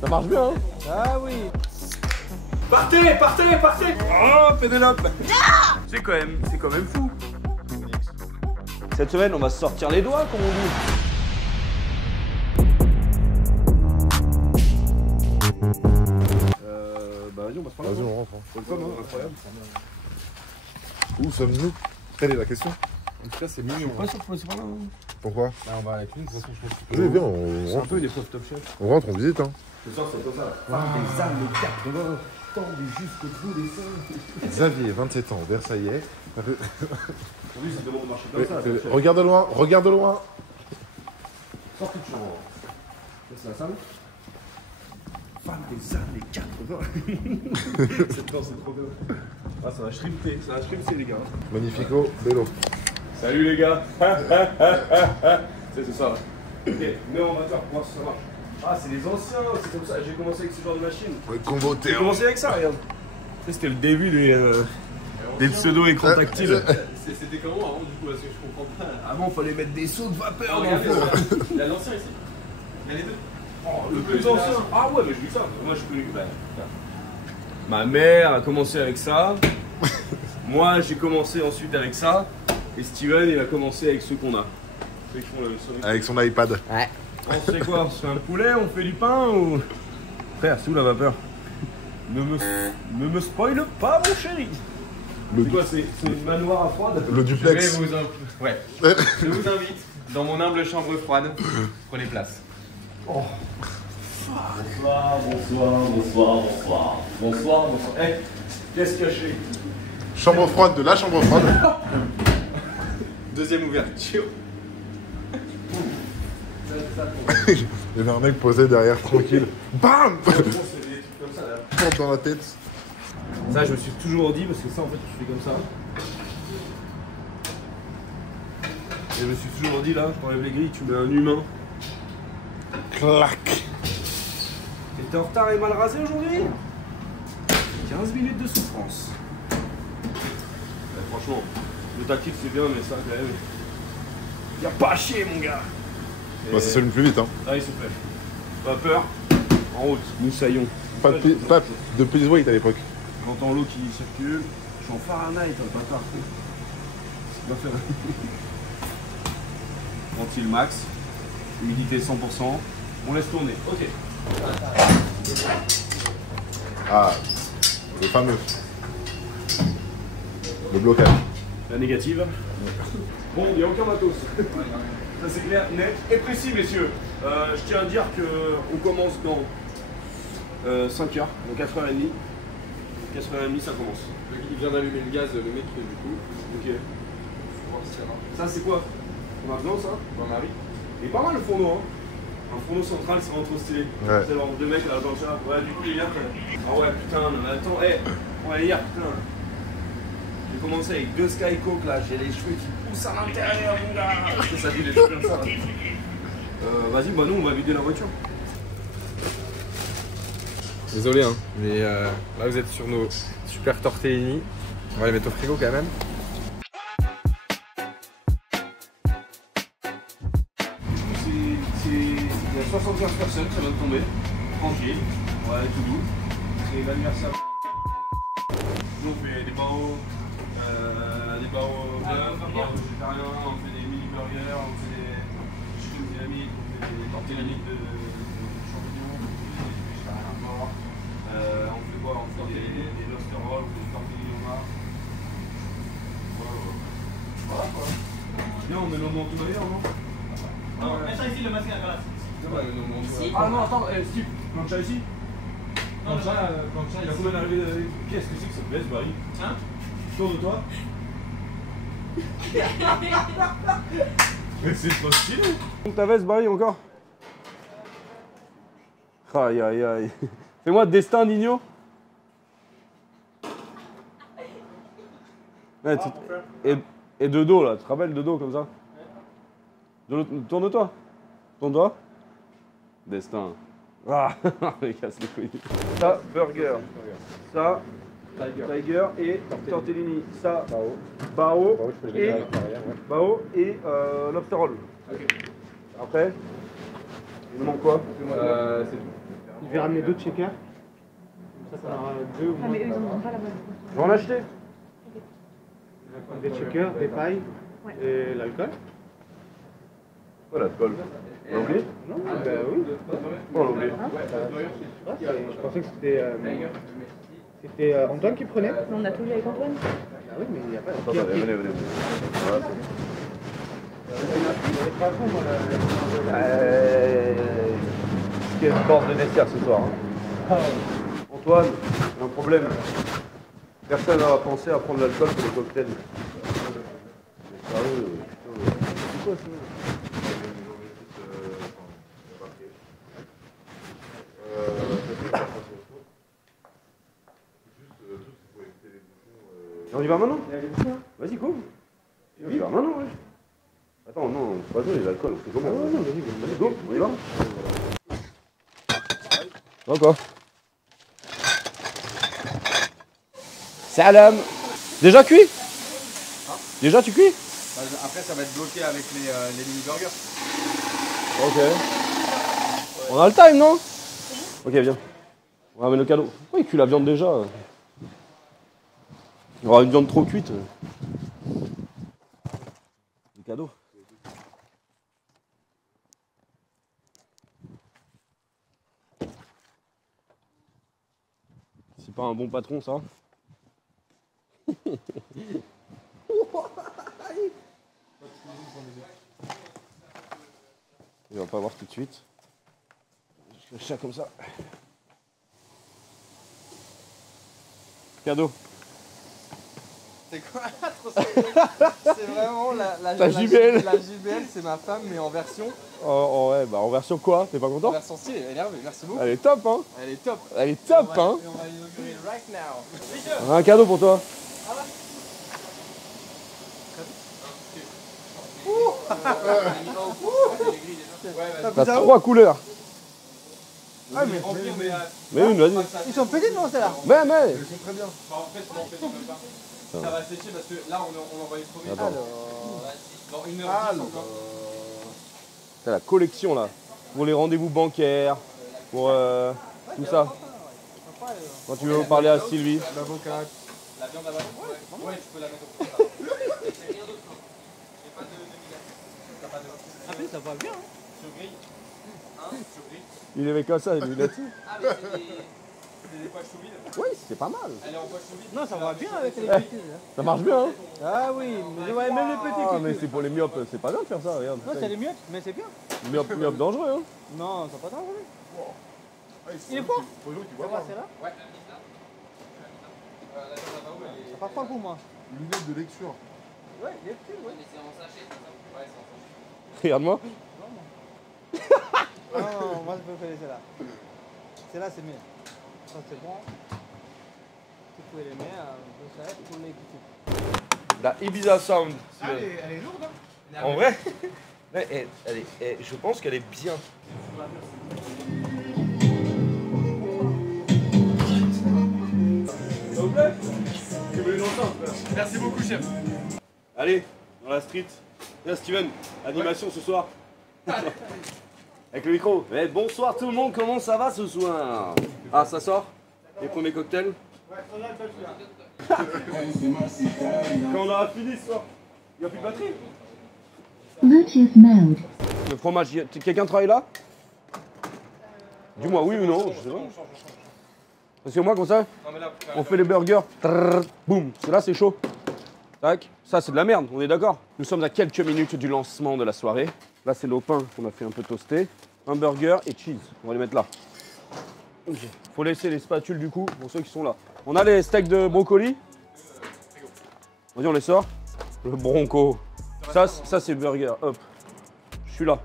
Ça marche bien, hein? Ah oui. Partez, partez, partez. Oh, Pénélope. C'est quand même fou. Cette semaine, on va se sortir les doigts, comme on dit. Bah vas-y, on passe par là. Vas-y, on rentre. Incroyable. Où sommes-nous? Quelle est la question? En tout cas, c'est mignon. Pas sûr que c'est par là. Hein. Pourquoi? Bah, on va à la cuisine, de toute façon, je pense. Vas-y, viens, C'est un peu une épreuve Top Chef. on rentre, on visite, hein. Ce soir, c'est comme ça. Femme des âmes, les 80, tendus jusqu'au bout des seins. Xavier, 27 ans, Versaillais. En plus, ça demande de marcher comme ça. Top Chef. Regarde de loin, regarde de loin. Sors tout de suite. Ça, c'est la salle. Femme des âmes, les 80. C'est trop bien. Ah, ça va shrimper, les gars. Magnifico, bello. Salut les gars. C'est ça. Ok, mais on va faire pour voir si ça marche. Ah, c'est les anciens, c'est comme ça. J'ai commencé avec ce genre de machine. Combo J'ai commencé avec ça, regarde. C'était le début des pseudo-écrans tactiles. C'était comment avant du coup parce que je comprends pas. Avant, il fallait mettre des sauts de vapeur dans le Regardez, four. il y a l'ancien ici. Il y a les deux. Oh, le plus ancien. Ah ouais, mais je dis ça. Moi, je connais. Ma mère a commencé avec ça. Moi, j'ai commencé ensuite avec ça. Et Steven, il a commencé avec ceux qu'on a. Ceux qui font le Avec son iPad. Ouais. On fait quoi? On se fait un poulet? On fait du pain ou... Frère, sous la vapeur. Ne me spoil pas, mon chéri. C'est quoi? C'est une manoir à froide? Le duplex. Ouais. Je vous invite dans mon humble chambre froide. Prenez place. Oh. Bonsoir. Eh, pièce cachée. Chambre froide de la chambre froide. Deuxième ouverture. Il y avait un mec posé derrière, tranquille. BAM! C'est des trucs comme ça, là. Porte dans la tête. Ça, je me suis toujours dit, parce que ça, en fait, je fais comme ça. Et je me suis toujours dit, là, t'enlèves les grilles, tu mets un humain. Clac. Et t'es en retard et mal rasé aujourd'hui? 15 minutes de souffrance. Ouais, franchement, le tactile c'est bien, mais ça quand même. Y'a pas à chier, mon gars! Bah, ça s'allume plus vite, hein. Ah, il se fait. Pas peur. En route, nous saillons. Pas de please wait à l'époque. J'entends l'eau qui circule. Je suis en Fahrenheit, pas tard. C'est pas faire. Ventile max. Humidité 100%. On laisse tourner. Ok. Ah, le fameux. Le blocage. La négative. Bon, il n'y a aucun matos. Ça c'est clair, net et précis, messieurs. Je tiens à dire qu'on commence dans 5h, donc 4h30. 4h30, ça commence. Il vient d'allumer le gaz, le mec du coup. Ok. Ça c'est quoi? On a besoin ça? Jean-Marie. Il est pas mal le fourneau, hein. Un fourneau central, c'est vraiment trop stylé. Ouais. C'est genre deux mecs à la plancha. Ouais, du coup, les gars, ah ouais, putain, non, mais attends, on va hier, putain. J'ai commencé avec 2 Skycoke là, j'ai les cheveux qui poussent à l'intérieur, mon gars. Ça dit des trucs comme ça. Vas-y, bah nous, on va vider la voiture. Désolé, hein, mais là vous êtes sur nos super tortellini. On va les mettre au frigo quand même. Il y a 75 personnes, ça va tomber. Tranquille, ouais, tout doux. C'est l'anniversaire. Nous on fait des barreaux, végétariens, on fait des mini burgers, on fait des chicken dynamiques, on fait des tortelliniques de champignons, on fait des végétariens morts. On fait quoi? On fait des lobster rolls, on fait des tortellini au mar. Voilà quoi. Viens, on met le nom tout d'ailleurs, non? Non, mets ça ici, le masque à la glace. Ici. Ah non, attends, Steve, plancha ici? Plancha, il a combien d'arrivées de pièces? Qu'est-ce que ça te baisse, Barry? Hein? Tourne-toi. Mais c'est trop stylé. Donc ta veste, Barry, encore? Aïe, aïe, aïe. Fais-moi destin, Nino. Ouais, et de dos, là. Tu te rappelles de dos, comme ça? Tourne-toi. Tourne-toi. Destin. Ah, mais casse les couilles. Ça, burger. Ça, Tiger et tortellini. Ça, bao et lobster roll. Après, il nous manque quoi? C'est tout. Je vais ramener d'autres shakers. Ça en aura 2 ou Ah, mais eux, ils n'ont pas la bonne. Je vais en acheter. On va prendre des shakers, des pailles et l'alcool. Oh l'alcool. On l'a oublié? Non, bah oui. On l'a oublié. Je pensais que c'était Antoine qui prenait. Mais on a tout vu avec Antoine. Ah oui, mais il n'y a pas de Attends, venez. Voilà, quel bord de vestiaire ce soir. Hein. Antoine, un problème. Personne n'a pensé à prendre l'alcool pour les cocktails. Mais sérieux, putain, c'est quoi ça? On y va maintenant? Vas-y, go. On y va maintenant, ouais. Attends, non, c'est pas ça, les alcools, on fait comment? Non, vas-y, go, on y va. Encore. Salam. Déjà cuit? Déjà tu cuis? Après, ça va être bloqué avec les mini-burgers. Ok. On a le time, non? Ok, viens. On ramène le cadeau. Pourquoi il cuit la viande déjà? Il y aura une viande trop cuite. Le cadeau. C'est pas un bon patron, ça? Il va pas voir tout de suite. Je fais ça comme ça. Cadeau. C'est quoi? C'est vraiment Ta JBL. La JBL, c'est ma femme, mais en version. Ouais, bah en version quoi? T'es pas content? En version style, elle est énervée, merci beaucoup. Elle est top, hein? Elle est top. Elle est top, hein? Et on va l'inaugurer right now. On a un cadeau pour toi. T'as 3 couleurs. Ah, mais Mais une, vas-y. ils sont pétés, non, celle-là? Mais. En fait, non, en fait, même pas. Ça va sécher parce que là, on envoie les premiers. Attends. Dans 1h10 encore. T'as la collection là. Pour les rendez-vous bancaires. Pour tout ça. Quand tu veux parler à Sylvie. L'avocat. La viande à base. Ouais, tu peux la mettre au fond. Ah, mais ça va bien. Sur grille. Sur grille. Il est comme ça, il est là-dessus. Ah, mais c'est des poches sous vide. Oui, c'est pas mal. Elle est en poche sous vide. Non, ça va bien avec les petits. Ça marche bien, hein? Ah oui, mais je vois même les petits. Ah, mais c'est pour les myopes, c'est pas bien de faire ça, regarde. Non, c'est les miettes, mais c'est bien. Myope dangereux, hein? Non, c'est pas dangereux. Il est fort. Ça va, c'est là? Ouais. La viande à où elle est. Ça part pas pour moi. Lunettes de lecture. Ouais, il est petit, ouais. Mais c'est en sachet, c'est ça? Ouais, c'est en sachet. Regarde-moi. Non, moi je préfère celle-là. Celle-là, c'est mieux. Ça, c'est bon. Tu peux les mettre pour l'écouter. La Ibiza Sound. Elle est lourde, hein? En vrai, je pense qu'elle est bien. S'il vous plaît? Tu veux une enceinte? Merci beaucoup, chef. Allez, dans la street. Viens Steven, animation ce soir. Avec le micro. Eh, bonsoir tout le monde, comment ça va ce soir? Ah, ça sort? Les premiers cocktails? Ouais, on a le celui-là. Quand on aura fini ce soir, il n'y a plus de batterie? Bluetooth mode. Le fromage, quelqu'un travaille là? Dis-moi oui ou non, je sais pas. Parce que moi, comme ça, Non, mais là, on fait les burgers. Trrr, boum, parce que là c'est chaud. Tac, ça c'est de la merde, on est d'accord? Nous sommes à quelques minutes du lancement de la soirée. Là c'est nos pains qu'on a fait un peu toaster. Un burger et cheese, on va les mettre là. Ok. Faut laisser les spatules du coup pour ceux qui sont là. On a les steaks de brocoli. Vas-y, on les sort. Le bronco. Ça c'est le burger, hop. Je suis là.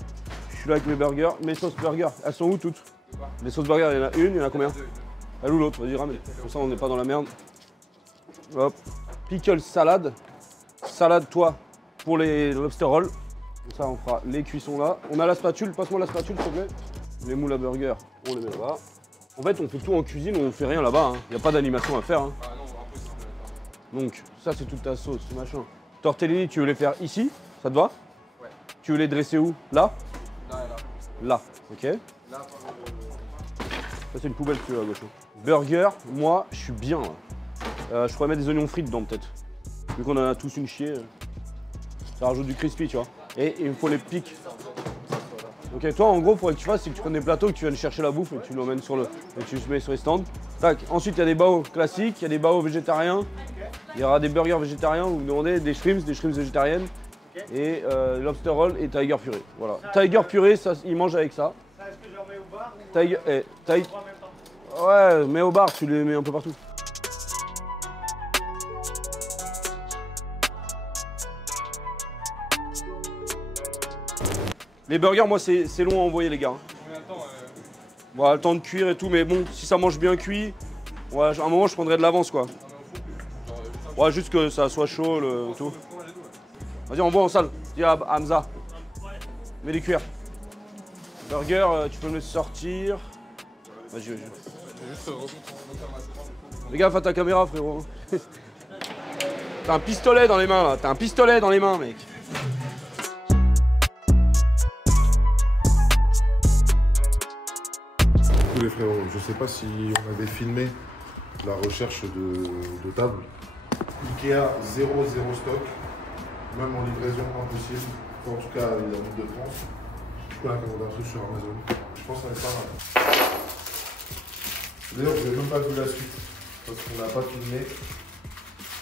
Je suis là avec mes burgers. Mes sauces burgers, elles sont où toutes? Les sauces burgers, il y en a une, il y en a combien? Elle ou l'autre? Vas-y, ramène. Comme ça on n'est pas dans la merde. Hop. Pickle salade. Salade toi pour les lobster rolls. Comme ça on fera les cuissons là. On a la spatule, passe-moi la spatule s'il te plaît. Les moules à burger, on les met là-bas. En fait on fait tout en cuisine, on fait rien là-bas. Il n'y a pas d'animation à faire. Hein. Ah non, impossible. Donc ça c'est toute ta sauce, ce machin. Tortellini, tu veux les faire ici? Ça te va? Ouais. Tu veux les dresser où? Là? Là et là. Là, ok. Là, Ça, c'est une poubelle que tu as à gauche. Burger, moi, je suis bien là. Je pourrais mettre des oignons frits dedans, peut-être. Vu qu'on en a tous une chier, ça rajoute du crispy, tu vois. Et il me faut les pics. Ok, toi, en gros, il faudrait que tu fasses, c'est que tu prennes des plateaux, que tu viennes chercher la bouffe et tu l'emmènes sur le. Et tu le mets sur les stands. Tac. Ensuite, il y a des bao classiques, il y a des bao végétariens. Il y aura des burgers végétariens, vous me demandez des shrimps végétariennes. Et lobster roll et tiger purée. Voilà. Tiger purée, ça, ils mangent avec ça. Ça, est-ce que j'en mets au bar ou Tiger. Ouais, mais au bar, tu les mets un peu partout. Les burgers, moi, c'est long à envoyer, les gars. Combien de temps Bon, le temps de cuire et tout, mais bon, si ça mange bien cuit, ouais, à un moment, je prendrai de l'avance, quoi. Ouais, juste que ça soit chaud, tout. Vas-y, envoie en salle. Dis à Hamza. Mets les cuirs. Burger, tu peux me le sortir. Vas-y. Fais gaffe à ta caméra, frérot. T'as un pistolet dans les mains, là. T'as un pistolet dans les mains, mec. Les frérots, je sais pas si on avait filmé la recherche de table. Ikea 0 stock, même en livraison impossible, en tout cas la route de France. Je peux la commander un truc sur Amazon. Je pense que ça va être pas mal. D'ailleurs, je n'ai même pas vu la suite parce qu'on n'a pas filmé.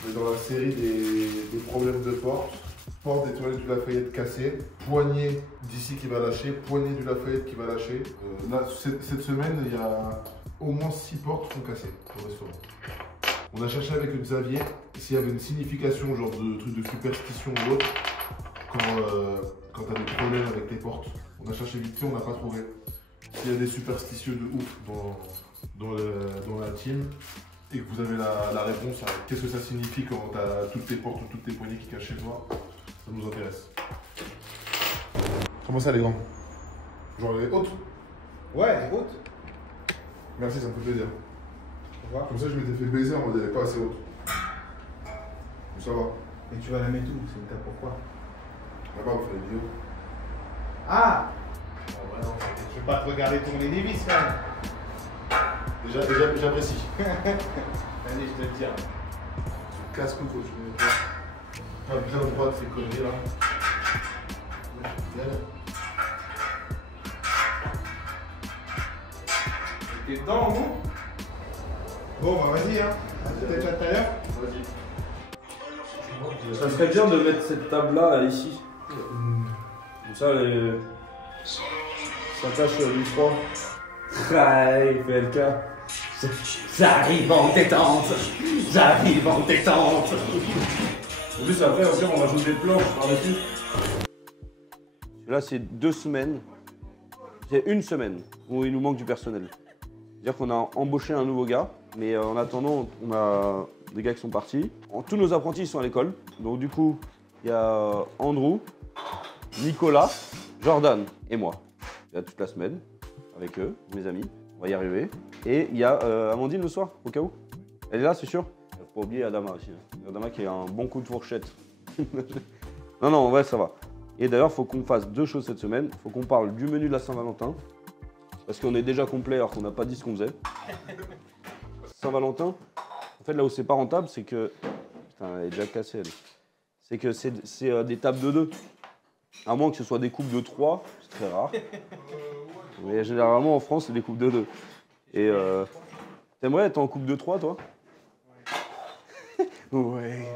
On est dans la série des problèmes de porte. Porte des toilettes du Lafayette cassée, poignée d'ici qui va lâcher, poignée du Lafayette qui va lâcher. Là, cette semaine, il y a au moins 6 portes qui sont cassées au restaurant. On a cherché avec Xavier s'il y avait une signification, genre de truc de superstition ou autre, quand tu as des problèmes avec tes portes. On a cherché vite fait, on n'a pas trouvé. S'il y a des superstitieux de ouf dans la team, et que vous avez la réponse à qu'est-ce que ça signifie quand tu as toutes tes portes ou toutes tes poignées qui cachent chez toi, ça nous intéresse. Comment ça les grands? Genre les hautes? Ouais, les hautes. Merci, ça me fait plaisir. Tu vois. Comme ça je m'étais fait baiser en mode elle est pas assez haute. Donc ça va. Et tu vas la mettre où? C'est le cas pourquoi? Là-bas on fait les vidéos. Ah oh, ouais, non, je vais pas te regarder tourner des vis quand même. Déjà j'apprécie. Allez, je te le dis. Tu casses tout, faut que tu mets pas bien droit de ces conneries là. T'es dedans, vous? Bon, bah vas-y, hein. Peut-être à tout à l'heure. Vas-y. Ça serait bien de mettre cette table-là ici. Comme ça, ça cache l'U3. Hey, PLK. J'arrive en détente. J'arrive en détente. En plus, après, on rajoute des planches par-dessus. Là, c'est 2 semaines. C'est 1 semaine où il nous manque du personnel. C'est-à-dire qu'on a embauché un nouveau gars, mais en attendant, on a des gars qui sont partis. Tous nos apprentis sont à l'école. Donc du coup, il y a Andrew, Nicolas, Jordan et moi. Il y a toute la semaine avec eux, mes amis. On va y arriver. Et il y a Amandine le soir, au cas où. Elle est là, c'est sûr. Faut pas oublier Adama aussi. Adama qui a un bon coup de fourchette. Non, en vrai, ça va. Et d'ailleurs, il faut qu'on fasse 2 choses cette semaine. Il faut qu'on parle du menu de la Saint-Valentin. Parce qu'on est déjà complet alors qu'on n'a pas dit ce qu'on faisait. Saint-Valentin, en fait, là où c'est pas rentable, c'est que... Putain, elle est déjà cassée, elle. C'est que c'est des tables de 2. À moins que ce soit des coupes de 3, c'est très rare. Mais généralement, en France, c'est des coupes de 2. Et t'aimerais être en coupe de 3, toi? Ouais.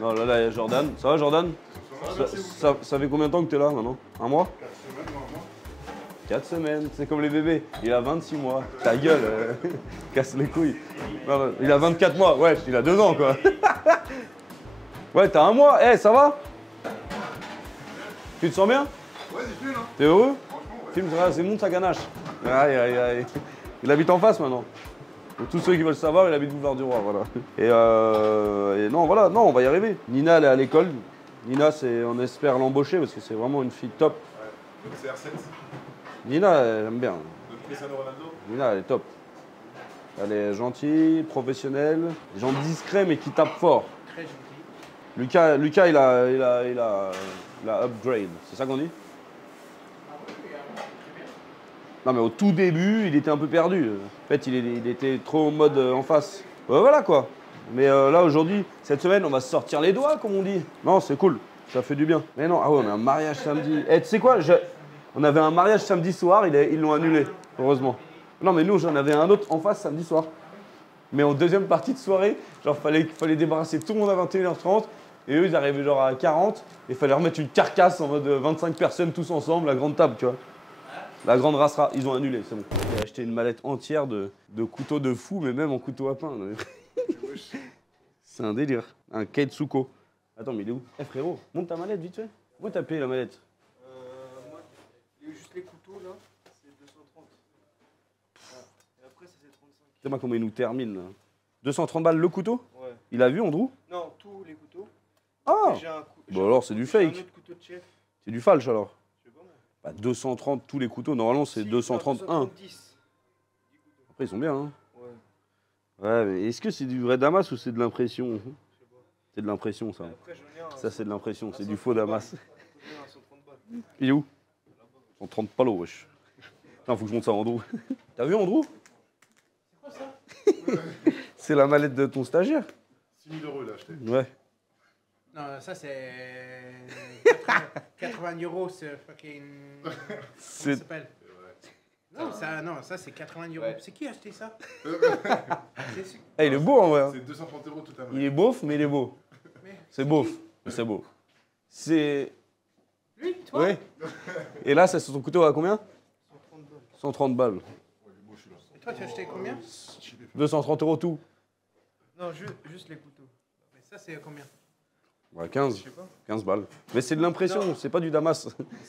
Non, là, il y a Jordan. Ça va, Jordan? Ça fait combien de temps que t'es là, maintenant? 1 mois? 4 semaines, c'est comme les bébés. Il a 26 mois. Ta gueule, casse les couilles. Non, il a 24 mois. Ouais, il a 2 ans, quoi. Ouais, t'as 1 mois. Eh, ça va? Tu te sens bien? Ouais, c'est plus, hein. T'es heureux? Franchement, ouais. C'est mon ta ganache. Aïe. Il habite en face, maintenant. Pour tous ceux qui veulent savoir, il habite Boulevard du Roi, voilà. Et non, voilà, non, on va y arriver. Nina, elle est à l'école. Nina, on espère l'embaucher parce que c'est vraiment une fille top. Donc c'est R7. Nina, elle aime bien. De Cristiano Ronaldo. Nina, elle est top. Elle est gentille, professionnelle, des gens discrets mais qui tapent fort. Très gentil. Lucas, il a upgrade. C'est ça qu'on dit? Non mais au tout début, il était un peu perdu. En fait, il était trop en mode en face. Voilà quoi. Mais là aujourd'hui, cette semaine, on va se sortir les doigts comme on dit. Non, c'est cool. Ça fait du bien. Mais non, ah ouais, on a un mariage samedi. Eh, tu sais quoi, on avait un mariage samedi soir, ils l'ont annulé, heureusement. Non mais nous, j'en avais un autre en face samedi soir. Mais en deuxième partie de soirée, genre fallait débarrasser tout le monde à 21h30. Et eux, ils arrivaient genre à 40. Et il fallait remettre une carcasse en mode 25 personnes tous ensemble, la grande table, tu vois. La grande racera, ils ont annulé, c'est bon. J'ai acheté une mallette entière de couteaux de fou, mais même en couteau à pain. C'est un délire. Un Keitsuko. Attends, mais il est où? Eh frérot, monte ta mallette vite fait. Pourquoi t'as payé la mallette? Moi, il y a eu juste les couteaux là, c'est 230. Voilà. Et après, ça c'est 35. C'est moi comment il nous termine là. 230 balles le couteau? Ouais. Il a vu Andrew? Non, tous les couteaux. Ah bon alors c'est du fake. Un autre couteau de chef. C'est du falche alors. Je sais pas moi. Bah 230 tous les couteaux, normalement c'est 231. 210. Après ils sont bien hein. Ouais. Ouais mais est-ce que c'est du vrai Damas ou c'est de l'impression? Je sais pas. C'est de l'impression ça. Après, j'en ai un. Ça c'est de l'impression, c'est du faux Damas. J'en ai un à 130 balles. Il est où? 130 palos wesh. Putain faut que je monte ça à Andrew. T'as vu Andrew? C'est quoi ça? C'est la mallette de ton stagiaire. 6 000 € il a acheté. Ouais. Non, ça c'est 80 €, c'est fucking. Comment ça s'appelle? Non, ça c'est 80 €. Ouais. C'est qui a acheté ça? Eh, il est beau en vrai. Hein. C'est 230 € tout à l'heure. Il est beauf, mais il est beau. C'est beauf, mais c'est beau. C'est. Lui, toi? Ouais. Et là, ça c'est ton couteau à combien? 130 balles. Et toi, tu as acheté combien? 230 € tout. Non, juste les couteaux. Mais ça c'est combien? Ouais, 15. Je sais pas. 15 balles. Mais c'est de l'impression, c'est pas du Damas.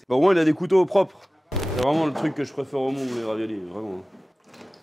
Bah, au moins, il a des couteaux propres. C'est vraiment le truc que je préfère au monde, les raviolis. Vraiment.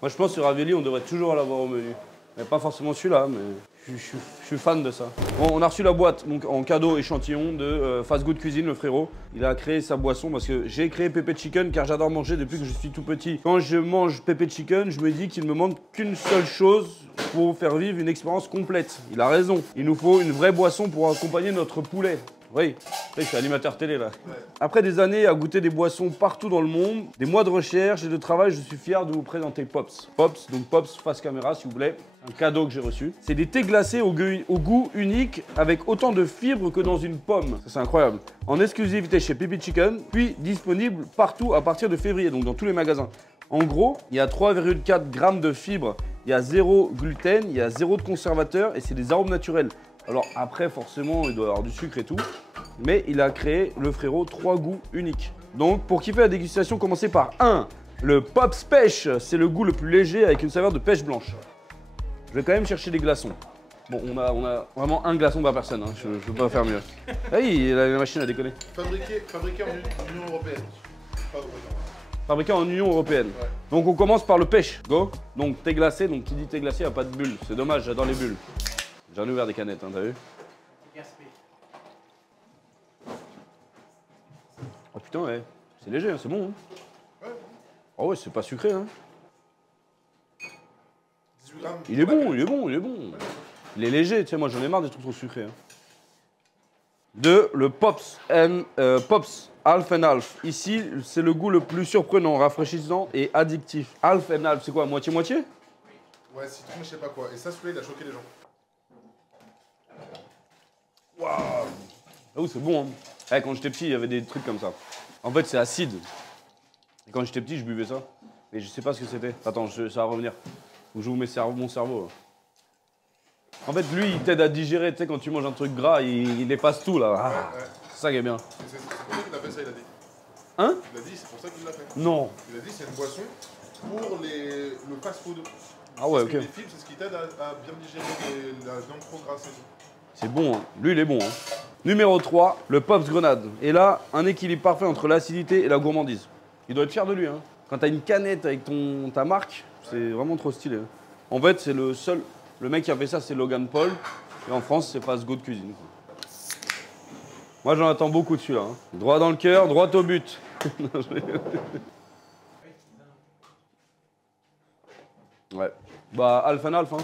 Moi, je pense que les raviolis, on devrait toujours l'avoir au menu. Mais pas forcément celui-là, mais je suis fan de ça. Bon, on a reçu la boîte donc, en cadeau échantillon de Fast Good Cuisine, le frérot. Il a créé sa boisson parce que j'ai créé Pepe Chicken car j'adore manger depuis que je suis tout petit. Quand je mange Pepe Chicken, je me dis qu'il ne me manque qu'une seule chose pour faire vivre une expérience complète. Il a raison. Il nous faut une vraie boisson pour accompagner notre poulet. Oui, je suis animateur télé là. Ouais. Après des années à goûter des boissons partout dans le monde, des mois de recherche et de travail, je suis fier de vous présenter Pops. Pops, donc Pops face caméra s'il vous plaît. Un cadeau que j'ai reçu. C'est des thés glacés au goût unique avec autant de fibres que dans une pomme. Ça c'est incroyable. En exclusivité chez Pepe Chicken, puis disponible partout à partir de février, donc dans tous les magasins. En gros, il y a 3,4 grammes de fibres, il y a 0 gluten, il y a 0 de conservateur et c'est des arômes naturels. Alors après, forcément, il doit y avoir du sucre et tout. Mais il a créé, le frérot, 3 goûts uniques. Donc, pour kiffer la dégustation, commencez par 1. Le Pops Pêche. C'est le goût le plus léger avec une saveur de pêche blanche. Je vais quand même chercher des glaçons. Bon, on a vraiment un glaçon par personne. Hein. Je ne peux pas faire mieux. Ah oui, la machine a déconné. Fabriqué en Union Européenne. Fabriqué en Union Européenne. Ouais. Donc, on commence par le pêche. Go. Donc, thé glacé. Donc, qui dit thé glacé, il n'y a pas de bulles. C'est dommage, j'adore les bulles. J'en ai ouvert des canettes, hein, t'as vu? Oh putain, ouais. C'est léger, hein, c'est bon. Hein. Ouais. Oh ouais, c'est pas sucré. Hein. 18 grammes. Il est bon, il est bon, il est bon. Il est léger, tu sais, moi j'en ai marre des trucs trop sucrés. Hein. 2. Le Pops Half and Half. Ici, c'est le goût le plus surprenant, rafraîchissant et addictif. Half and Half, c'est quoi, moitié-moitié? Ouais, citron, je sais pas quoi. Et ça, celui-là, il a choqué les gens. Waouh! Ah oui, c'est bon. Hein. Ouais, quand j'étais petit, il y avait des trucs comme ça. En fait, c'est acide. Et quand j'étais petit, je buvais ça. Mais je sais pas ce que c'était. Attends, ça va revenir. Faut que je vous mets mon cerveau. Là. En fait, lui, il t'aide à digérer. Tu sais, quand tu manges un truc gras, il efface tout là. Ah, ouais. C'est ça qui est bien. C'est pour ça qu'il a fait ça, il a dit. Hein? Il a dit, c'est pour ça qu'il l'a fait. Non. Il a dit, c'est une boisson pour le fast-food. Ah ouais, ok. Les fibres, c'est ce qui t'aide à bien digérer la viande trop grasse. C'est bon, hein. Lui, il est bon. Hein. Numéro 3, le Pops Grenade. Et là, un équilibre parfait entre l'acidité et la gourmandise. Il doit être fier de lui. Hein. Quand t'as une canette avec ta marque, c'est vraiment trop stylé. Hein. En fait, c'est le seul... Le mec qui a fait ça, c'est Logan Paul. Et en France, c'est Fast Good Cuisine. Moi, j'en attends beaucoup de celui-là. Hein. Droit dans le cœur, droit au but. Ouais. Bah, Half and Half. Hein.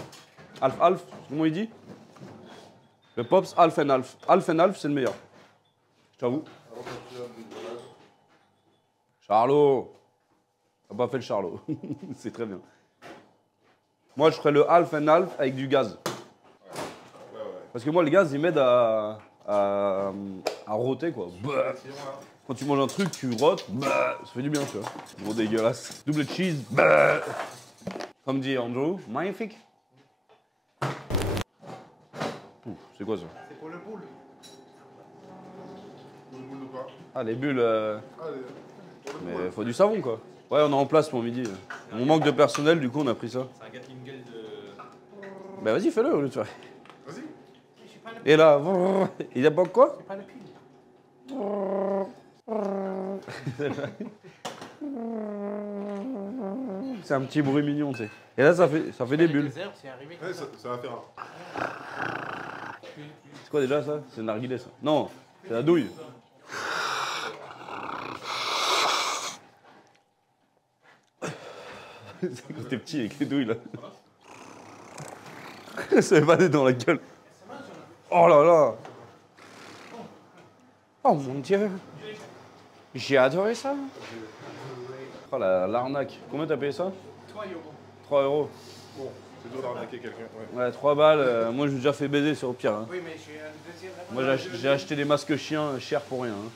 Half, comment il dit? Le Pops Half and Half. Half and Half, c'est le meilleur. Je t'avoue. Charlot. T'as pas fait le Charlot. C'est très bien. Moi, je ferais le half and half avec du gaz. Parce que moi, le gaz, il m'aide à rôter, quoi. Bah. Quand tu manges un truc, tu rôtes, bah, ça fait du bien, tu vois. Gros dégueulasse. Double cheese, bah. Comme dit Andrew, magnifique. C'est quoi ça? C'est pour le boule. Pour le boule de quoi? Ah, les bulles. Allez, Mais faut du savon, quoi. Ouais, on est en place pour midi. On manque de personnel, du coup, on a pris ça. C'est un Gatling Gun de. Bah, vas-y, fais-le au lieu de faire. vas-y. Et là, il y a pas quoi? Pas le pile. C'est un petit bruit mignon, tu sais. Et là, ça fait des bulles. C'est arrivé. Ouais, ça va faire un. C'est quoi déjà ça? C'est une narguilé ça? Non, c'est la douille. C'est quand t'es petit avec les douilles là. Ça va pas dans la gueule. Oh là là. Oh mon dieu. J'ai adoré ça. Oh l'arnaque. Combien t'as payé ça? 3 €. 3 €. Bon, c'est dur d'arnaquer quelqu'un. Ouais. Ouais, 3 balles. Moi, j'ai déjà fait baiser sur le pire. Hein. Oui, mais j'ai un deuxième. Moi, j'ai acheté des masques chiens chers pour rien. Hein.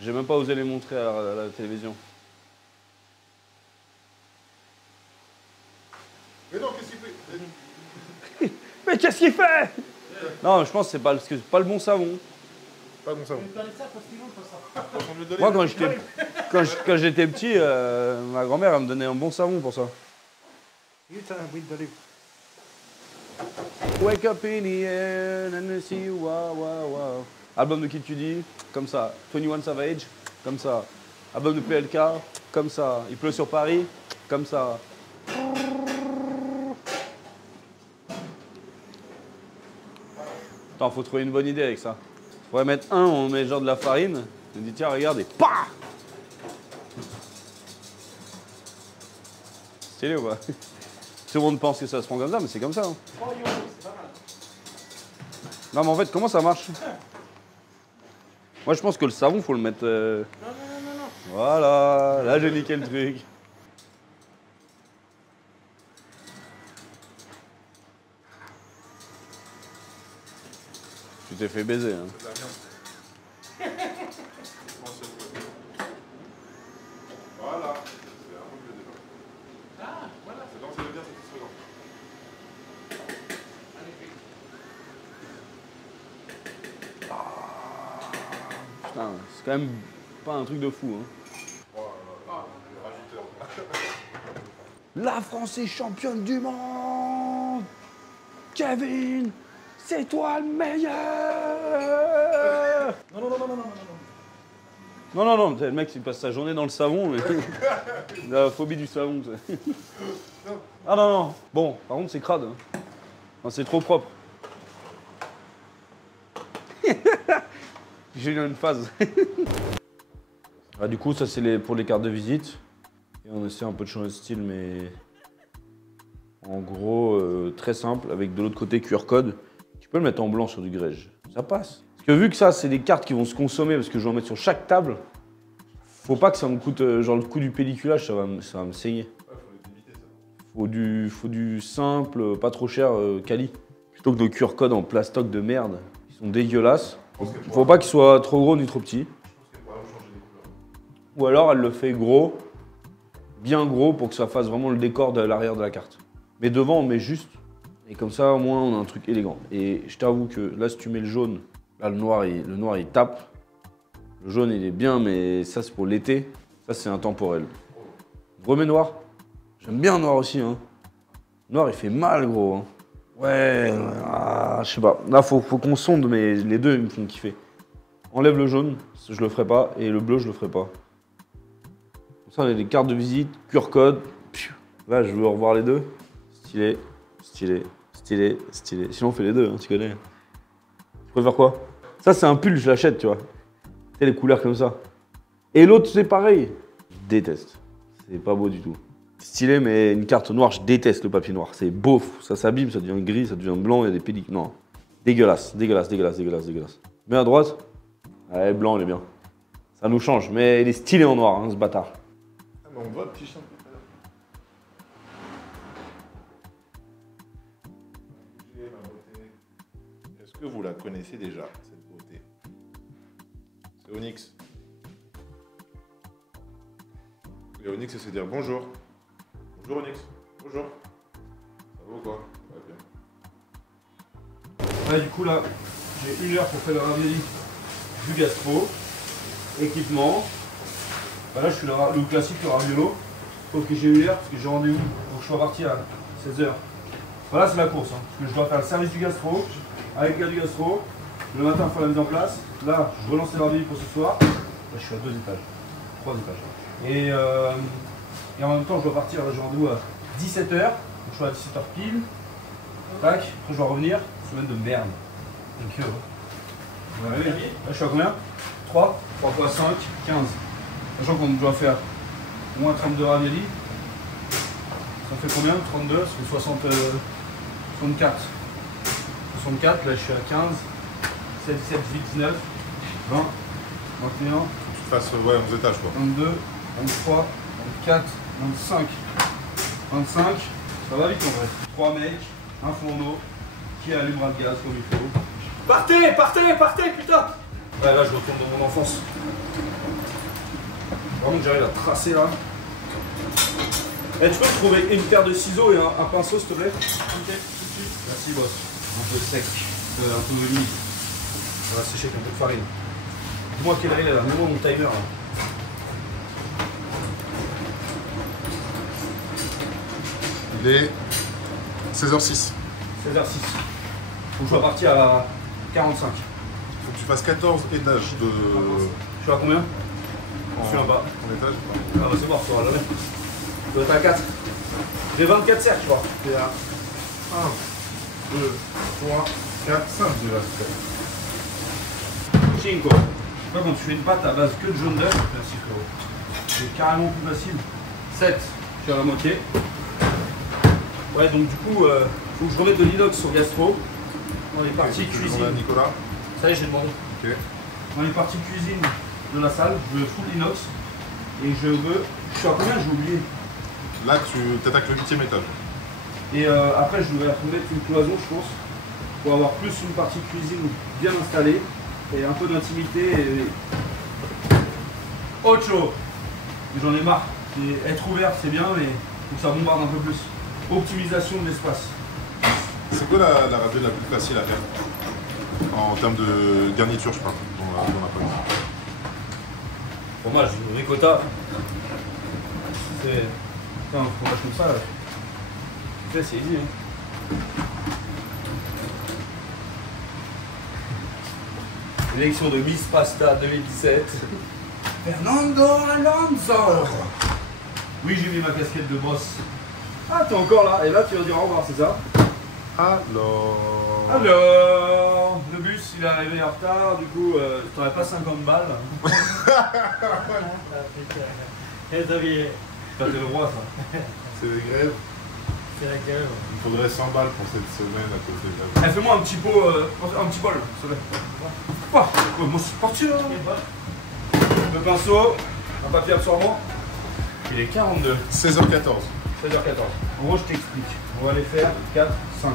J'ai même pas osé les montrer à la télévision. Mais non, qu'est-ce qu'il fait? Mais qu'est-ce qu'il fait? Non, je pense que c'est pas le bon savon. Pas bon savon. Moi, quand j'étais petit, ma grand-mère, elle me donnait un bon savon pour ça. Wake up in the air and see you, wow, wow, wow. Album de Kid Cudi, comme ça. 21 Savage, comme ça. Album de PLK, comme ça. Il pleut sur Paris, comme ça. Attends, faut trouver une bonne idée avec ça. Faudrait mettre un, on met genre de la farine. On dit tiens, regarde, et PAH! Stylé ou pas? Tout le monde pense que ça se prend comme ça, mais c'est comme ça. Hein. 3 €, c'est pas mal. Non, mais en fait, comment ça marche? Moi, je pense que le savon, faut le mettre. Non. Voilà, là, j'ai niqué le truc. Tu t'es fait baiser, hein. C'est de la merde. Voilà. C'est un peu mieux déjà. Ah, voilà. C'est dans, c'est bien satisfaisant. Putain, c'est quand même pas un truc de fou, hein. La France est championne du monde! Kevin, c'est toi le meilleur! Non, le mec il passe sa journée dans le savon, mais la phobie du savon. Ah non, bon, par contre c'est crade. Hein. Non, c'est trop propre. J'ai eu une phase. Ah, du coup, ça c'est pour les cartes de visite. Et on essaie un peu de changer de style, mais en gros, très simple, avec de l'autre côté QR code. Tu peux le mettre en blanc sur du grège. Ça passe. Parce que vu que ça, c'est des cartes qui vont se consommer, parce que je vais en mettre sur chaque table, faut pas que ça me coûte, genre le coût du pelliculage, ça va me saigner. Faut du simple, pas trop cher, quali. Plutôt que de QR code en plastoc de merde. Ils sont dégueulasses. Faut pas qu'ils soient trop gros ni trop petits. Ou alors elle le fait gros, bien gros, pour que ça fasse vraiment le décor de l'arrière de la carte. Mais devant, on met juste. Et comme ça, au moins, on a un truc élégant. Et je t'avoue que là, si tu mets le jaune, là, le noir, il tape. Le jaune, il est bien, mais ça, c'est pour l'été. Ça, c'est intemporel. Remets noir. J'aime bien noir aussi. Hein. Noir, il fait mal, gros. Hein. Ouais, je sais pas. Là, faut qu'on sonde, mais les deux, ils me font kiffer. Enlève le jaune, je le ferai pas. Et le bleu, je le ferai pas. Comme ça, on a des cartes de visite, QR code. Là, je veux revoir les deux. Stylé, stylé, stylé, stylé. Sinon, on fait les deux, hein, tu connais. Tu préfères quoi? Ça, c'est un pull, je l'achète, tu vois. Tu sais, les couleurs comme ça. Et l'autre, c'est pareil. Je déteste. C'est pas beau du tout. Stylé, mais une carte noire, je déteste le papier noir. C'est beauf. Ça s'abîme, ça devient gris, ça devient blanc, il y a des pellicules. Non. Dégueulasse, dégueulasse, dégueulasse, dégueulasse, dégueulasse. Mets à droite. Ouais, blanc, il est bien. Ça nous change, mais il est stylé en noir, hein, ce bâtard. Ah, On voit le petit chien. Est-ce que vous la connaissez déjà, cette beauté? C'est Onyx. Et Onyx, c'est se dire bonjour. Bonjour Onyx. Bonjour. Ça va ou quoi? Ça va bien. Ouais, du coup là, j'ai 1 heure pour faire le ravioli du gastro, équipement. Bah là, je suis le classique, le raviolo. Sauf que j'ai 1 heure parce que j'ai rendez-vous. Donc je dois partir à 16h. Voilà, c'est la course. Hein, parce que je dois faire le service du gastro, avec le gars du gastro. Le matin, il faut la mise en place. Là, je relance les ravioli pour ce soir. Là, je suis à 2 étages. 3 étages. Et en même temps, je dois partir. Là, j'ai rendez-vous à 17h. Donc je suis à 17h pile. Tac, après je dois revenir. Semaine de merde. Donc, on va arriver. Là, je suis à combien? 3 x 5, 15. Sachant qu'on doit faire au moins 32 ravioli. Ça fait combien? 32, ça fait 64. 64, là je suis à 15, 16, 17, 18, 19, 20, 21. Tu fasses 11 étages quoi. 22, 23, 24, 25, 25. Ça va vite en vrai. 3 mecs, un fourneau qui allumera le gaz comme il faut. Partez, partez, partez, putain! Ouais, là je retourne dans mon enfance. Vraiment que j'arrive à tracer là. Eh, tu peux me trouver une paire de ciseaux et un pinceau s'il te plaît? Ok, tout de suite. Merci boss. Un peu sec, un peu humide. On va sécher avec un peu de farine. Dis-moi quelle heure il est là, mets-moi mon timer là. Il est 16h06. 16h06. Donc je dois partir à 45. Faut que tu fasses 14 étages de. Je suis à combien? Je suis là-bas. En étage? Ah bah c'est bon, ça va jamais. Je dois être à 4. J'ai 24 cercles, tu vois. C'est à 1, 2, 3, 4, 5 déjà. 5. Toi, quand tu fais une pâte à base que de jaune d'œuf, merci frérot. C'est carrément plus facile. 7. Je suis à la moitié. Ouais, donc du coup, faut que je remette de l'inox sur gastro. Dans les parties cuisine. Nicolas. Ça y est, j'ai demandé. Ok. Dans les parties cuisine de la salle, je veux full inox. Et je veux. Je suis à combien? J'ai oublié. Là, tu attaques le 8e étage. Et après, je vais remettre une cloison, je pense, pour avoir plus une partie cuisine bien installée et un peu d'intimité. Et... Autre chose. J'en ai marre. Être ouvert, c'est bien, mais faut que ça bombarde un peu plus. Optimisation de l'espace. C'est quoi la raclette la plus facile à faire? En termes de garniture, je parle, dans la pâte. Fromage, ricotta. C'est. Putain, un fromage comme ça, là. C'est easy, hein. L'élection de Miss Pasta 2017. Fernando Alonso. Oui, j'ai mis ma casquette de boss. Ah, t'es encore là. Et là, tu vas dire au revoir, c'est ça? Alors, le bus, il est arrivé en retard. Du coup, t'aurais pas 50 balles. T'es le roi, ça. c'est les grèves. C'est la gueule. Il faudrait 100 balles pour cette semaine à côté de la. Eh, fais-moi un petit pot, un petit bol, s'il te plaît. Oh, moi, c'est parti, là. Le pinceau, un papier absorbant. Il est 42. 16h14. 16h14. En gros, je t'explique. On va les faire 4, 5.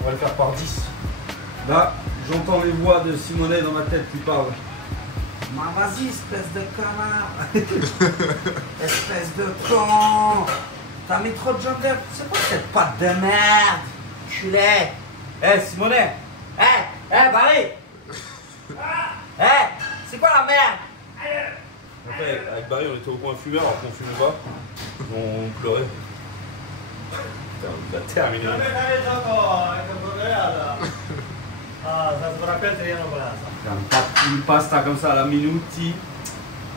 On va le faire par 10. Là, j'entends les voix de Simonet dans ma tête qui parlent. Mais vas-y, espèce de connard. Espèce de con. T'as mis trop de jaune d'œuf. C'est quoi cette pâte de merde? Culé. Eh, Simonet. Barry. C'est quoi la merde? Après, avec Barry, on était au coin fumeur alors qu'on fumait pas. On pleurait. Putain, on a terminé. Une pasta comme ça à la minuti.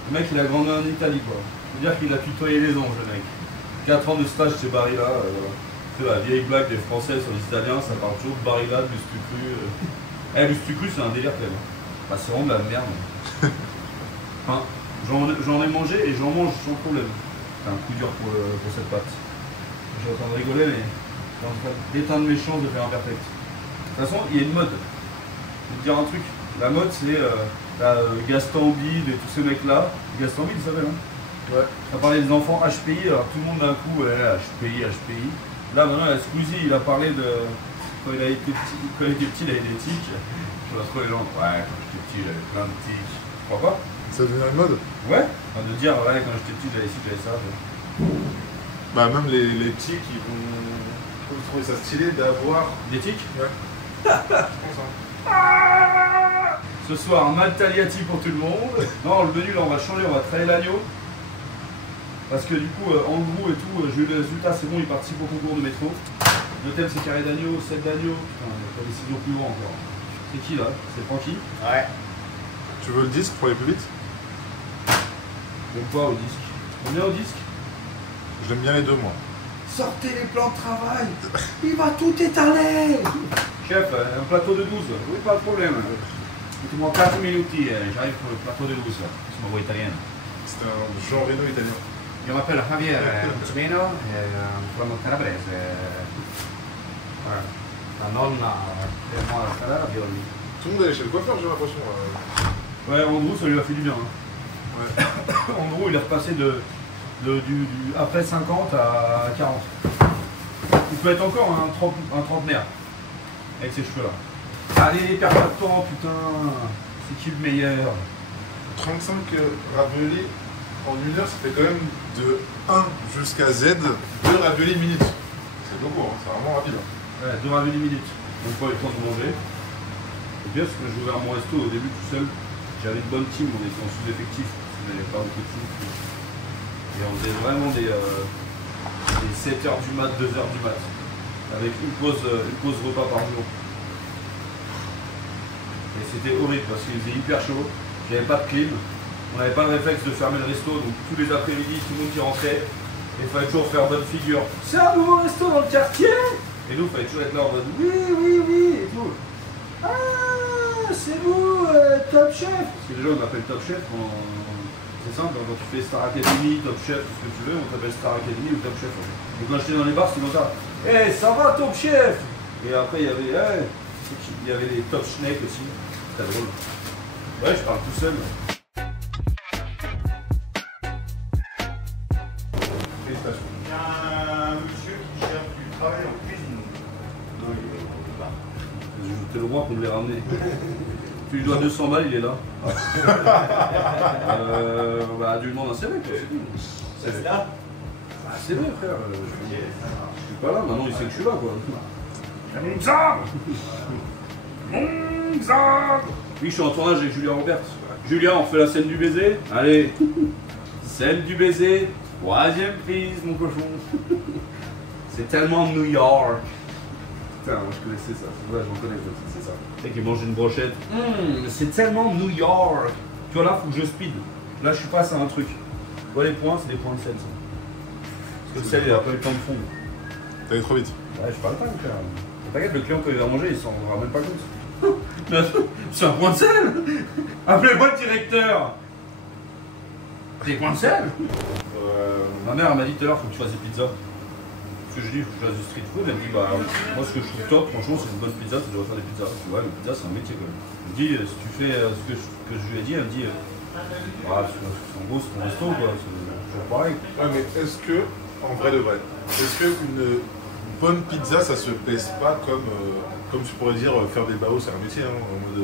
Le mec, il a grandi en Italie, quoi. Je veux dire qu'il a tutoyé les anges, le mec. 4 ans de stage chez Barry là. C'est la vieille blague des Français sur les Italiens, ça parle toujours de Barry là, du stucru. Le stucru, c'est un délire quand même. Bah, c'est vraiment de la merde. Enfin, j'en ai mangé et j'en mange sans problème. C'est un coup dur pour cette pâte. Je suis en train de rigoler, mais je suis en train d'éteindre mes chances de faire un perfect. De toute façon, il y a une mode. Je vais te dire un truc. La mode, c'est Gaston Bide et tous ces mecs-là. Gaston Bide, il s'appelle, hein? Ouais. On a parlé des enfants HPI, alors tout le monde d'un coup, ouais, HPI, HPI. Là maintenant, Squeezie, il a parlé de. Quand il était petit, il avait des tics. Je vois trop les gens. Ouais, quand j'étais petit, j'avais plein de tics. Tu crois pas? Ça devient une mode? Ouais. Enfin, de dire, ouais, quand j'étais petit, j'avais ci, j'avais ça. Bah, même les tics, ils vont trouver ça stylé d'avoir. Des tics? Ouais. Ce soir, Matt Tagliati pour tout le monde. Non, le menu là, on va changer, on va travailler l'agneau. Parce que du coup, Andrew et tout, j'ai eu le résultat, c'est bon, il participe au concours de métro. Le thème c'est carré d'agneau, 7 d'agneau. Putain, il y a pas des ciseaux plus grands encore. C'est qui là? C'est Francky? Ouais. Tu veux le disque pour aller plus vite? J'aime pas au disque. On est au disque? J'aime bien les deux, moi. Sortez les plans de travail. Il va tout étaler. Chef, un plateau de 12. Oui, pas de problème. Mettez-moi 4 minutes, j'arrive pour le plateau de 12. C'est ma voix italienne. C'est un Jean Reno italien. Je m'appelle Javier Mucimeno, sono calabrese. La nonna et moi la ravioli. Tout le monde allait chez le coiffeur, j'ai l'impression. Ouais, Andrew, ça lui a fait du bien. Hein. Ouais. Andrew, il est repassé du après 50 à 40. Il peut être encore un trentenaire avec ces cheveux-là. Allez, perds pas de temps, putain. C'est qui le meilleur? 35 raviolis en 1 heure, ça fait quand même de 1 jusqu'à Z, 2 raviolis minutes. C'est beaucoup, hein, c'est vraiment rapide. Ouais, 2 raviolis minutes. Donc pas eu le temps de manger. Et bien, parce que j'ai ouvert mon resto au début tout seul. J'avais une bonne team, on était en sous-effectif. Il n'y avait pas beaucoup de team. Et on faisait vraiment des 7h du mat, 2h du mat. Avec une pause repas par jour. Et c'était horrible parce qu'il faisait hyper chaud. J'avais pas de clim. On n'avait pas le réflexe de fermer le resto. Donc tous les après-midi, tout le monde qui rentrait. Et il fallait toujours faire bonne figure. C'est un nouveau resto dans le quartier. Et nous, il fallait toujours être là en mode oui, oui, oui. Et tout. Ah, c'est vous, Top Chef. Parce que déjà, on m'appelle Top Chef. C'est simple, quand tu fais Star Academy, Top Chef, tout ce que tu veux, on t'appelle Star Academy ou Top Chef. En fait. Donc quand j'étais dans les bars, c'était comme ça. Eh, ça va, Top Chef. Et après, il y avait les Top Schneck aussi. C'était drôle. Ouais, je parle tout seul. Félicitations. Il y a un monsieur qui cherche du travail en cuisine. Non, il est là. T'es le roi pour me les ramener. Tu lui dois 200 balles, il est là. Bah, tu lui demandes un CV, quoi. C'est là? Bah, c'est vrai, frère. Je suis pas là, maintenant il sait que je suis là, quoi. Oui, je suis en tournage avec Julien Robert. Julien, on fait la scène du baiser. Allez, scène du baiser. 3e prise, mon cochon. C'est tellement New York. Putain, moi je connaissais ça. C'est vrai, j'en connais, c'est ça. Tu sais qu'il mange une brochette. C'est tellement New York. Tu vois, là, faut que je speed. Là, je suis passe à un truc. Tu vois, les points, c'est des points de sel, ça. Parce que le sel, il a pas eu le temps de fondre. T'allais trop vite. Ouais, je parle pas, mon frère. T'inquiète, le client, quand il va manger, il s'en rendra même pas compte. C'est un point de sel. Appelez-moi le directeur. Des points de sel. Ma mère, elle m'a dit tout à l'heure, faut que tu fasses des pizzas. Parce que je dis, faut que je fasse du street food. Elle me dit, bah, moi, ce que je trouve top, franchement, c'est une bonne pizza, tu dois faire des pizzas. Je dis, ouais, mais pizza, c'est un métier, quand même. Elle me dit, si tu fais ce que je lui ai dit, elle me dit, en gros, c'est ton resto, quoi. C'est toujours pareil. Ouais, mais est-ce que, en vrai de vrai, est-ce qu'une bonne pizza, ça se pèse pas comme tu pourrais dire, faire des baos, c'est un métier, hein, en mode.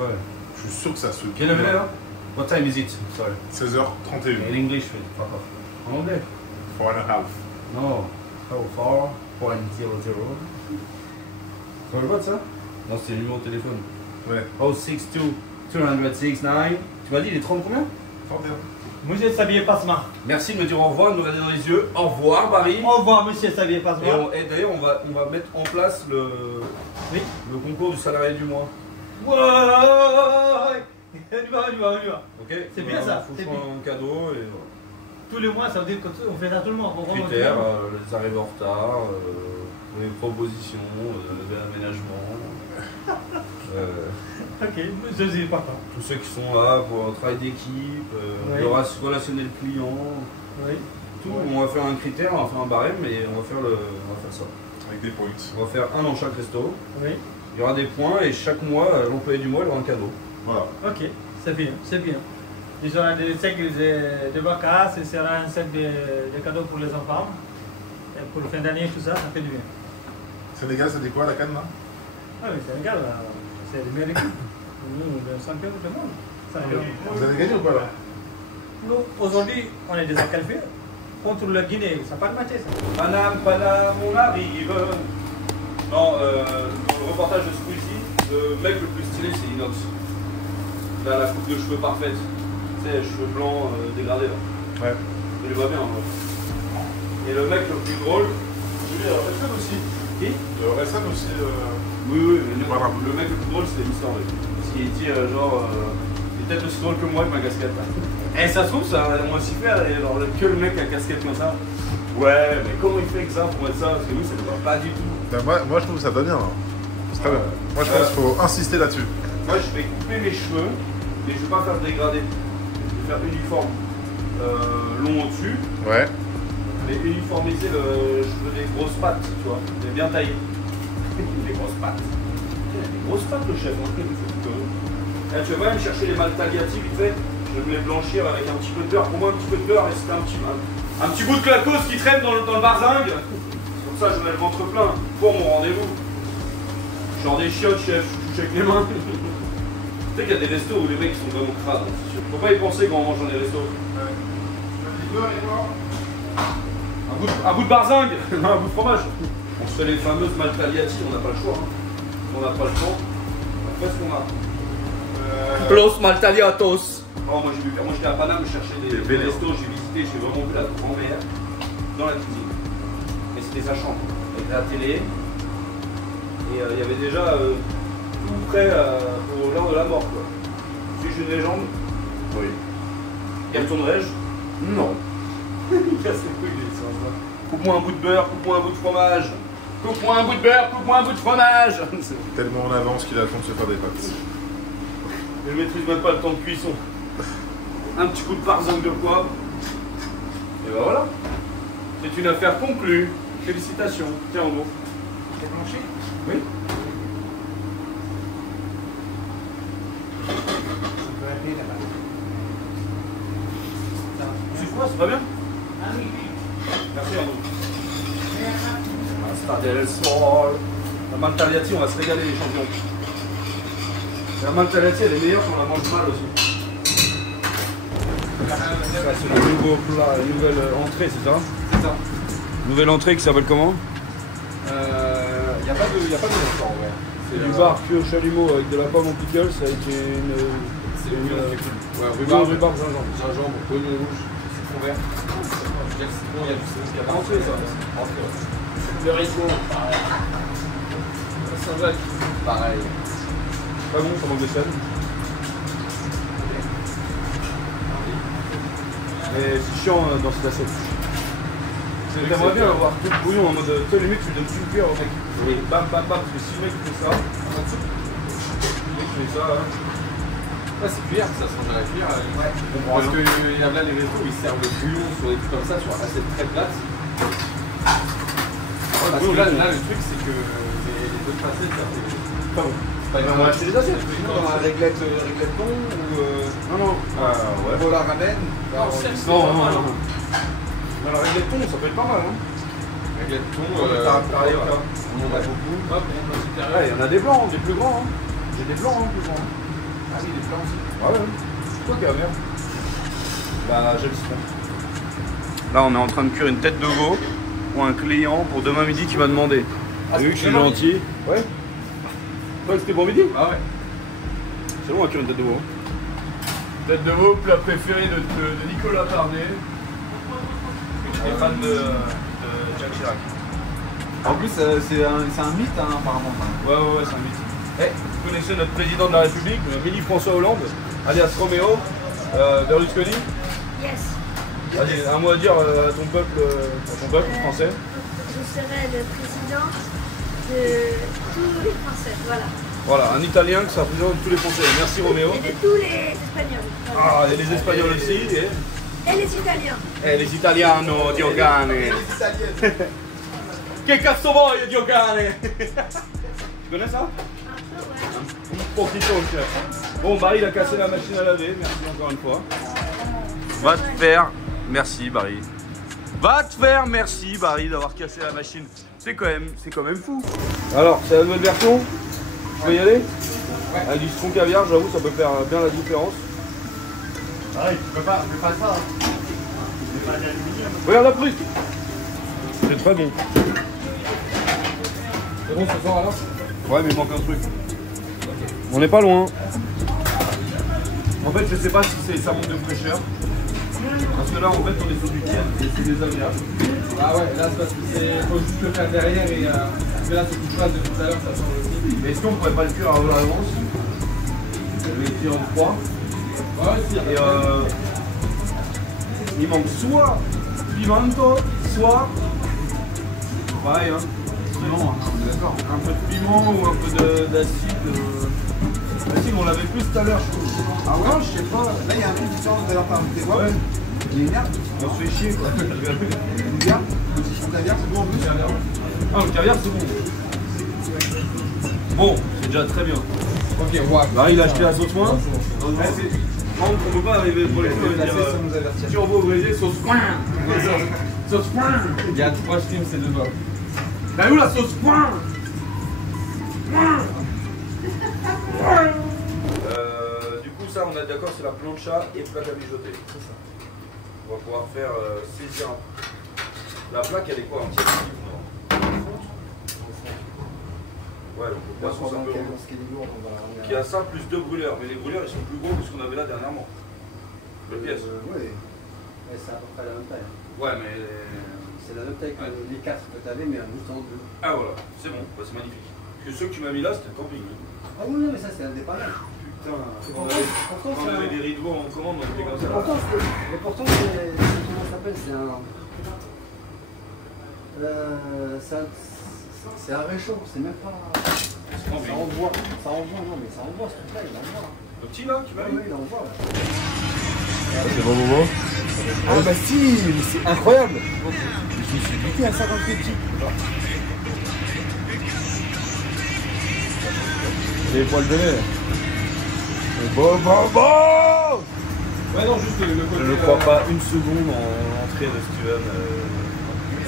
Ouais. Je suis sûr que ça se. Quelle heure est là? What time is it? Sorry. 16h31. In English, fuck off. En anglais? 4.5. Non. How far? 0.00. Tu vois ça? Non, c'est le numéro de téléphone. Ouais. 062 269. Tu m'as dit, il est 30 combien? 31. Monsieur Xavier Passement. Merci de me dire au revoir, de me regarder dans les yeux. Au revoir, Barry. Au revoir, monsieur Xavier Passement. Et d'ailleurs, on va mettre en place le concours du salarié du mois. Ouais. On y va. Ok? C'est bien ça, Faut c'est faire un cadeau et voilà. Tous les mois, ça veut dire qu'on fait ça à tout le monde. Critères, les arrivées en retard, les propositions, l'aménagement. Ok, monsieur Xavier Passement. Tous ceux qui sont là pour un travail d'équipe, relationner le client. Oui. Tout, on va faire un critère, on va faire un barème et on va faire ça. Avec des points. On va faire un dans chaque resto. Oui. Il y aura des points et chaque mois, l'employé du mois il aura un cadeau. Voilà. Ok, c'est bien. Ils ont des sacs de vacances, ce sera un sac de cadeaux pour les enfants. Et pour le fin d'année, tout ça, ça fait du bien. Sénégal, ça dit quoi la canne là? Ah oui, Sénégal, c'est le meilleur équipe. Nous, le champion du monde. Vous avez gagné ou pas là? Nous, aujourd'hui, on est déjà qualifiés. Contre la Guinée, ça n'a pas de match ça. Paname, Paname, on arrive. Non, dans le reportage de Squeezie, le mec le plus stylé c'est Inox. Il a la coupe de cheveux parfaite. Tu sais, cheveux blancs dégradés là. Ouais. Il lui va bien en vrai. Et le mec le plus drôle, Oui, Orelsan aussi. qui Orelsan aussi. Oui, mais le mec le plus drôle c'était Mister V. Parce qu'il dit genre, il est peut-être aussi drôle que moi avec ma casquette là. Et ça se trouve, ça moi aussi faire, alors que le mec a casquette comme ça. Ouais, mais comment il fait que ça pour être ça? Parce que nous ça ne va pas du tout. Ben, moi je trouve que ça va bien. Hein. C'est très bien. Moi je pense qu'il faut insister là-dessus. Moi je vais couper mes cheveux, mais je vais pas faire de dégradé. Je vais faire uniforme. Long au-dessus, Ouais. mais uniformiser le cheveu des grosses pattes, tu vois, des bien taillés. Des grosses pattes. Il a des grosses pattes le chef, hein. Tu vas même chercher les Maltagliati vite fait, je vais me les blanchir avec un petit peu de beurre. Pour moi un petit peu de beurre et c'était un petit bout de clacos qui traîne dans le barzingue. Comme ça je mets le ventre plein pour mon rendez-vous. Genre des chiottes chef, je touche avec les mains. Tu sais qu'il y a des restos où les mecs sont vraiment crades, hein, c'est sûr. Faut pas y penser quand on mange dans les restos. Un bout de barzingue, un bout de fromage. On se fait les fameuses Maltagliati, on n'a pas le choix. Hein. On n'a pas le temps. On fait ce qu'on a. Los Maltagliatos. Oh, moi j'étais à Paname chercher des restos, j'ai visité, j'ai vraiment vu la grand-mère dans la cuisine. Et c'était sa chambre, avec la télé. Et il y avait déjà tout prêt pour l'heure de la mort quoi. Suis-je une légende? Oui. Y retournerai-je? Non. Il casse les couilles, les sens. Coupe-moi un bout de beurre, coupe-moi un bout de fromage. Coupe-moi un bout de beurre, coupe-moi un bout de fromage. Tellement en avance qu'il a le temps de se faire des pâtes. Je ne maîtrise même pas le temps de cuisson. Un petit coup de barzingue de poivre. Et ben voilà. C'est une affaire conclue. Félicitations. Tiens, au mot. C'est blanchi? Oui. On peut aller là-bas. Ça va. C'est quoi, c'est pas bien? Ah oui. Merci, Arnaud. Hasta del Sol. La Maltagliati, on va se régaler les champions. La Maltagliati, elle est meilleure quand on la mange mal aussi. Ça, c'est le nouveau plat, la nouvelle entrée, c'est ça? C'est ça. Nouvelle entrée qui s'appelle comment? Y a pas de restaurant, ouais. C'est du bar cuit au chalumeau avec de la pomme en pickle, ça a été une. C'est une rhubarbe, gingembre. Gingembre, oignon rouge, citron vert. Il y a le citron, il y a du citron. Entrée, ça. Entrée, ouais. Le risco, pareil. Saint-Jacques, Pareil. pas bon, ça manque de sel. Mais c'est chiant dans cette assiette. J'aimerais bien avoir tout le bouillon en mode. Tu sais, limite, tu donnes une cuillère au mec. Et bam, bam, bam, parce que si le mec fait ça, le mec fait ça, hein. Ouais, c'est cuillère, ça se mange à la cuillère. Ouais. Parce qu'il y a là les restos où ils servent le bouillon sur des trucs comme ça, sur une assiette très plate. Parce que là, le truc, c'est que les autres assiettes, ça fait. Pas bon. On va acheter des assiettes. Sinon, dans la réglette thon ou. Non, non. Ouais. Pour la ramen. Non. Mais la réglette thon, ça peut être pas mal, hein. Réglette thon, On en a beaucoup. Ouais, il y en a des blancs, des plus grands, hein. J'ai des blancs, hein, plus grands. Ah oui, des blancs aussi. Ah ouais. C'est toi qui as la merde. Bah, j'ai le citron. Là, on est en train de cuire une tête de veau pour un client pour demain midi qui va demander. Ah, Vu que je suis gentil. Ouais. Toi, c'était pour midi? Ah ouais. C'est long à cuire une tête de veau. Tête de veau, plat préféré de Nicolas Parnet. Il est fan de Jacques Chirac. En plus, c'est un mythe, hein, apparemment. Ouais, c'est un mythe. Eh, vous connaissez notre président de la République, Mini François Hollande, alias Roméo, Berlusconi? Yes. Allez, un mot à dire à ton peuple français. Je serai le président de tous les Français, voilà. Voilà, un Italien qui sera président de tous les Français. Merci Roméo. Et de tous les Espagnols. Voilà. Ah, et les Espagnols aussi. Et les Italiens. Et les Italiano, Dio cane. Che cazzo vuoi, Dio cane? Tu connais ça? Un peu, ouais. Un poquito, chef. Bon, Marie, il a cassé la machine à laver. Merci encore une fois. Va te faire. Merci Barry. Va te faire merci Barry d'avoir cassé la machine. C'est quand même fou. Alors, c'est la nouvelle version. Je peux y aller? Ouais. Avec du citron caviar, j'avoue, ça peut faire bien la différence. Ah ouais, tu peux pas ça. C'est pas d'aluminium. Regarde la prise. C'est très bon. C'est bon ce soir alors? Ouais, mais il manque un truc. On n'est pas loin. En fait, je sais pas si ça manque de fraîcheur. Parce que là, en fait, on est sur du tiers et c'est désagréable. Ah ouais, là c'est parce que faut juste le faire derrière et mais là c'est toute phrase de tout à l'heure, ça change aussi. Est-ce qu'on pourrait pas le cuire à l'avance? Je vais le cuire en froid. Ouais, si. Et il manque soit pimento, soit pareil, hein. Non, on est d'accord. Un peu de piment ou un peu d'acide. L'acide, on l'avait plus tout à l'heure, je trouve. Ah ouais, je sais pas. Là, il y a un truc différent de leur part. Ouais. Il est merde. On se fait chier, quoi. Une viande. Le citron caviar, c'est bon en plus. Ah, le caviar, c'est bon. Bon, c'est déjà très bien. Ok, ouais. Barry, il a acheté la sauce moins. On ne peut pas arriver pour les deux et dire turbo brisé, sauce point. Sauce point. Il y a 3 streams, c'est 2 balles. T'as où la sauce point? Du coup, ça, on est d'accord, c'est la plancha et plaque à mijoter. C'est ça. On va pouvoir faire saisir. La plaque, elle est quoi? Un petit peu, non? Ouais, donc le poisson, c'est un peu gros. Qui a ça plus 2 brûleurs. Mais les brûleurs, ils sont plus gros que ce qu'on avait là dernièrement. Le pièce. Ouais. C'est à peu près la même taille. Ouais, mais. C'est la même taille que les 4 que tu avais, mais juste en 2. Ah voilà, c'est bon, bah, c'est magnifique. Parce que ceux que tu m'as mis là, c'était le camping. Ah oui, non, mais ça, c'est un dépannage. Putain, quand on avait des rideaux en commande, on était comme ça. Pourtant, c'est. Comment ça s'appelle? C'est un réchaud, c'est même pas. Ça envoie, non, mais ça envoie ce truc-là, il envoie. Le petit là, tu m'as mis? Oui, il envoie. C'est bon, Bobo. Ah bah si, mais c'est incroyable. Je me suis buté à 50 petits. J'ai les poils de lait. Bon. Ouais, non, juste le côté. Je ne crois pas une seconde en l'entrée de Steven.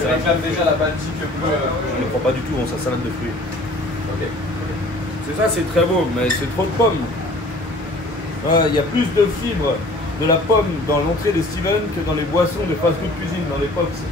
Ça réclame déjà la Baltique bleue. Je ne crois pas du tout en sa salade de fruits. Ok. C'est ça, c'est très beau, mais c'est trop de pommes. Il y a plus de fibres de la pomme dans l'entrée de Steven que dans les boissons de fast-food cuisine, dans les pops.